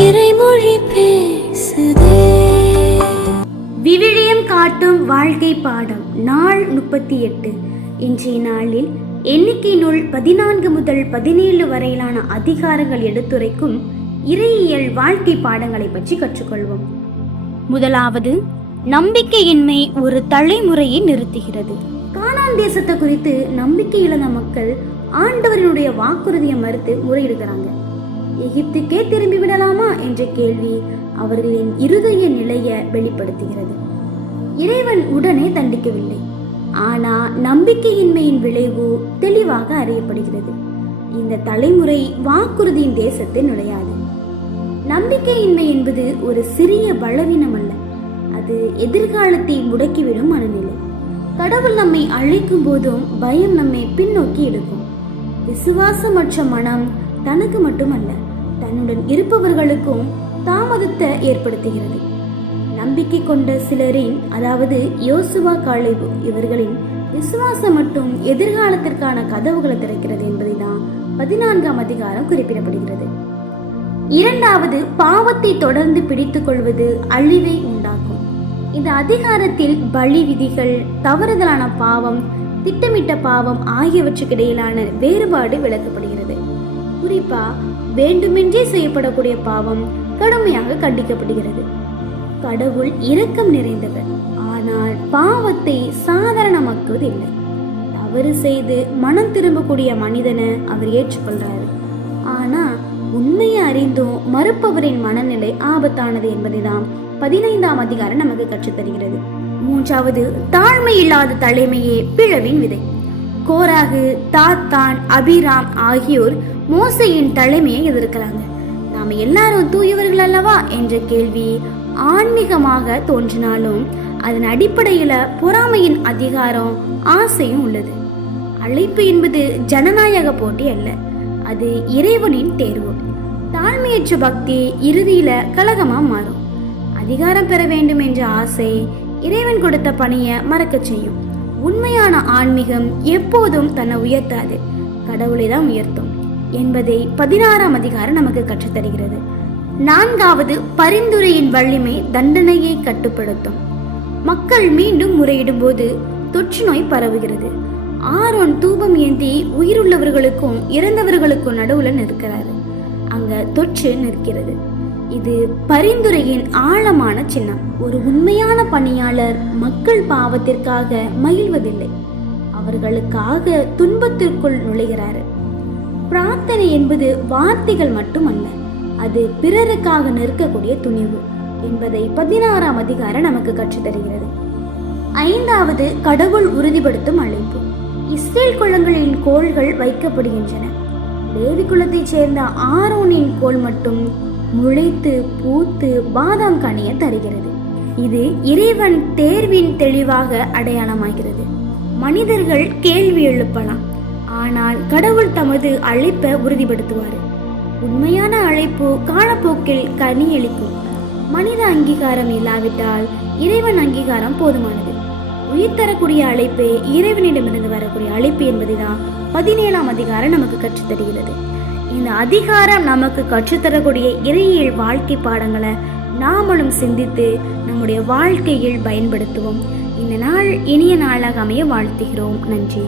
இறைமொழி பேசுதே. விவிலியம் காட்டும் வாழ்க்கை பாடம் நாள் 38. இன்றைய நாளில் எண்ணிக்கை நூல் 14 முதல் 17 வரையிலான அதிகாரங்கள் எடுத்துரைக்கும் இறையியல் வாழ்க்கை பாடங்களை பற்றி கற்றுக்கொள்வோம். முதலாவது, நம்பிக்கையின்மை ஒரு தலைமுறையை நிறுத்துகிறது. கானான் தேசத்தை குறித்து நம்பிக்கை இழந்த மக்கள் ஆண்டவரினுடைய வாக்குறுதியை மறுத்து முறையிடுகிறாங்க. எகிப்துக்கே திரும்பி விடலாமா என்ற கேள்வி அவர்களின் இருதய நிலையை வெளிப்படுத்துகிறது. இறைவன் உடனே தண்டிக்கவில்லை, ஆனா நம்பிக்கையின்மையின் விளைவு தெளிவாக அறியப்படுகிறது. இந்த தலைமுறை வாக்குறுதியின் தேசத்தில் நுழையாது. நம்பிக்கையின்மை என்பது ஒரு சிறிய பலவீனம் அல்ல, அது எதிர்காலத்தை முடக்கிவிடும் மனநிலை. கடவுள் நம்மை அழைக்கும் போதும் பயம் நம்மை பின்னோக்கி எடுக்கும். விசுவாசமற்ற மனம் தனக்கு மட்டுமல்ல, தன்னுடன் இருப்பவர்களுக்கும் தாமதத்தை ஏற்படுத்துகிறது. நம்பிக்கை கொண்ட சிலரின், அதாவது யோசுவா, காலேபு இவர்களின் விசுவாசம் மட்டும் எதிர்காலத்திற்கான கதவுகளை திறக்கிறது என்பதை தான் 14ஆம் அதிகாரம் குறிப்பிடப்படுகிறது. இரண்டாவது, பாவத்தை தொடர்ந்து பிடித்துக் கொள்வது அழிவை உண்டாக்கும். இந்த அதிகாரத்தில் பலி விதிகள், தவறுதலான பாவம், திட்டமிட்ட பாவம் ஆகியவற்றுக்கு இடையிலான வேறுபாடு விளக்கப்படுகிறது. குறிப்பா வேண்டுமென்றே செய்யப்படக்கூடிய பாவம் கடுமையாக கண்டிக்கப்படுகிறது. கடவுள் இரக்கம் நிறைந்தவர், ஆனால் பாவத்தை சாதாரணமாக்குவது இல்லை. தவறு செய்து மனம் திரும்பக்கூடிய மனிதனை அவர் ஏற்றுக்கொள்றாரு, ஆனா உண்மையை அறிந்தும் மறுப்பவரின் மனநிலை ஆபத்தானது என்பதை தான் 15ஆம் அதிகாரம் நமக்கு கற்றுத்தருகிறது. மூன்றாவது, தாழ்மை இல்லாத தலைமையே பிழவின் விதை. கோராகு, தாத்தான், அபிராம் ஆகியோர் மோசையின் தலைமையை எதிர்க்கிறாங்க. நாம எல்லாரும் தூயவர்கள் அல்லவா என்ற கேள்வி ஆன்மீகமாக தோன்றினாலும் அதன் அடிப்படையில பொறாமையின் அதிகாரம், ஆசையும் உள்ளது. அழைப்பு என்பது ஜனநாயக போட்டி அல்ல, அது இறைவனின் தேர்வு. தாழ்மையற்ற பக்தி இறுதியில கலகமா மாறும். அதிகாரம் பெற வேண்டும் என்ற ஆசை இறைவன் கொடுத்த பணியை மறக்க செய்யும். உண்மையான ஆன்மீகம் எப்போதும் தன்னை உயர்த்தாது, கடவுளை தான் உயர்த்தும் என்பதை 16ஆம் அதிகாரம் நமக்கு கற்றுத்தருகிறது. நான்காவது, பரிந்துரையின் வலிமை தண்டனையை கட்டுப்படுத்தும். மக்கள் மீண்டும் முறையிடும் போது தொற்று நோய் பரவுகிறது. ஆரோன் தூபம் ஏந்தி உயிருள்ளவர்களுக்கும் இறந்தவர்களுக்கும் நடுவுல நிற்கிறாரு. அங்க தொற்று நிற்கிறது. இது பரிந்துரையின் ஆழமான சின்னம். ஒரு உண்மையான பணியாளர் மக்கள் பாவத்திற்காக மகிழ்வதில்லை, அவர்களுக்காக துன்பத்திற்குள் நுழைகிறாரு. பிரார்த்தனை என்பது வார்த்தைகள் மட்டுமல்ல, அது பிறருக்காக நிற்கக்கூடிய துணிவு என்பதை 16ஆம் அதிகாரம் நமக்கு கற்றுத்தருகிறது. ஐந்தாவது, கடவுள் உறுதிப்படுத்தும் அழைப்பு. இஸ்ரேல் குலங்களின் கோள்கள் வைக்கப்படுகின்றன. லேவி குலத்தைச் சேர்ந்த ஆரோனின் கோல் மட்டும் முளைத்து பூத்து பாதாம் கனிய தருகிறது. இது இறைவன் தேர்வின் தெளிவாக அடையாளமாகிறது. மனிதர்கள் கேள்வி எழுப்பலாம், ஆனால் கடவுள் தமது அழைப்பை உறுதிப்படுத்துவார். உண்மையான அழைப்பு காலப்போக்கில் கனியளிக்கும். மனித அங்கீகாரம் இல்லாவிட்டால் இறைவன் அங்கீகாரம் போதுமானது. உயிர் தரக்கூடிய அழைப்பே இறைவனிடமிருந்து வரக்கூடிய அழைப்பு என்பதுதான் 17ஆம் அதிகாரம் நமக்கு கற்றுத்தருகிறது. இந்த அதிகாரம் நமக்கு கற்றுத்தரக்கூடிய இறையியல் வாழ்க்கை பாடங்களை நாமளும் சிந்தித்து நம்முடைய வாழ்க்கையில் பயன்படுத்துவோம். இந்த நாள் இனிய நாளாக அமைய வாழ்த்துகிறோம். நன்றி.